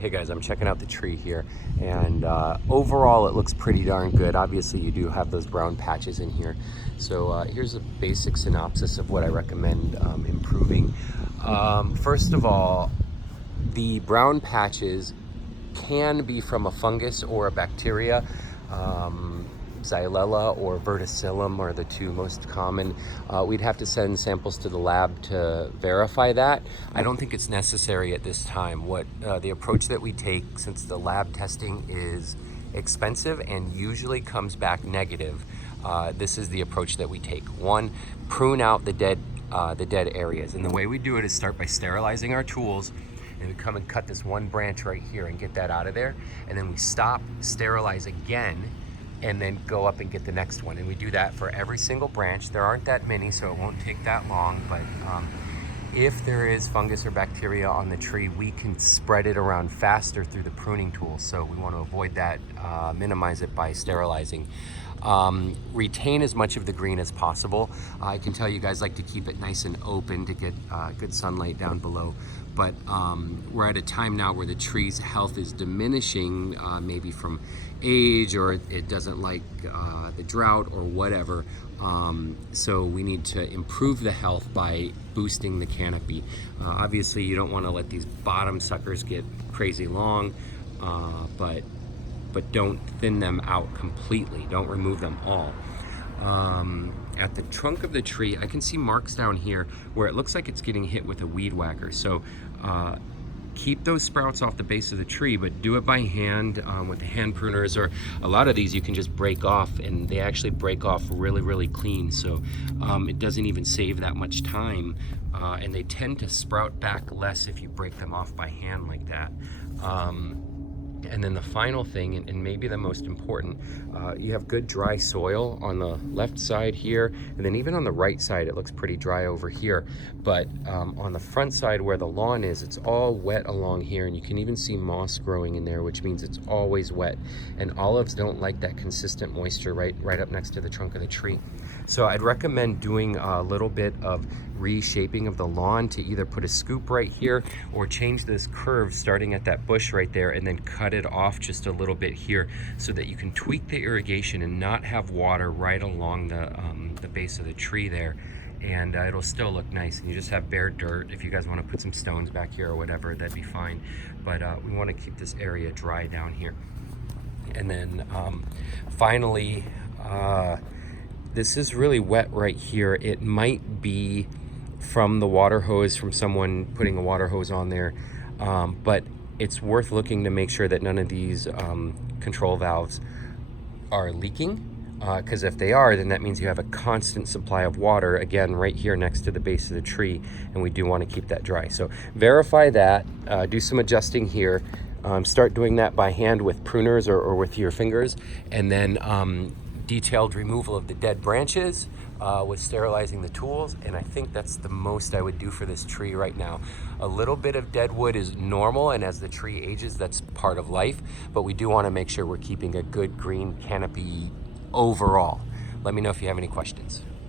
Hey guys, I'm checking out the tree here, and overall it looks pretty darn good. Obviously you do have those brown patches in here. So here's a basic synopsis of what I recommend improving. First of all, the brown patches can be from a fungus or a bacteria. Xylella or verticillum are the two most common. We'd have to send samples to the lab to verify that. I don't think it's necessary at this time. What the approach that we take, since the lab testing is expensive and usually comes back negative, this is the approach that we take. One, prune out the dead areas, and the way we do it is start by sterilizing our tools. And we come and cut this one branch right here and get that out of there, and then we stop, sterilize again, and then go up and get the next one. And we do that for every single branch. There aren't that many, so it won't take that long, but if there is fungus or bacteria on the tree, we can spread it around faster through the pruning tool. So we want to avoid that, minimize it by sterilizing. Retain as much of the green as possible. I can tell you guys like to keep it nice and open to get good sunlight down below. But we're at a time now where the tree's health is diminishing, maybe from age, or it doesn't like the drought or whatever. So we need to improve the health by boosting the canopy. Obviously you don't want to let these bottom suckers get crazy long, but don't thin them out completely. Don't remove them all. At the trunk of the tree, I can see marks down here where it looks like it's getting hit with a weed whacker. So keep those sprouts off the base of the tree, but do it by hand with the hand pruners, or a lot of these you can just break off, and they actually break off really clean. So it doesn't even save that much time, and they tend to sprout back less if you break them off by hand like that. And then the final thing, and maybe the most important, you have good dry soil on the left side here, and then even on the right side it looks pretty dry over here. But on the front side where the lawn is, it's all wet along here, and you can even see moss growing in there, which means it's always wet. And olives don't like that consistent moisture right up next to the trunk of the tree. So I'd recommend doing a little bit of reshaping of the lawn to either put a scoop right here or change this curve starting at that bush right there and then cut it off just a little bit here, so that you can tweak the irrigation and not have water right along the base of the tree there. And it'll still look nice, and you just have bare dirt. If you guys want to put some stones back here or whatever, that'd be fine. But we want to keep this area dry down here. And then finally, this is really wet right here. It might be from the water hose, from someone putting a water hose on there, but it's worth looking to make sure that none of these control valves are leaking, because if they are, then that means you have a constant supply of water, again right here next to the base of the tree, and we do want to keep that dry. So verify that, do some adjusting here, start doing that by hand with pruners or with your fingers, and then detailed removal of the dead branches with sterilizing the tools. And I think that's the most I would do for this tree right now. A little bit of dead wood is normal, and as the tree ages, that's part of life, but we do want to make sure we're keeping a good green canopy overall. Let me know if you have any questions.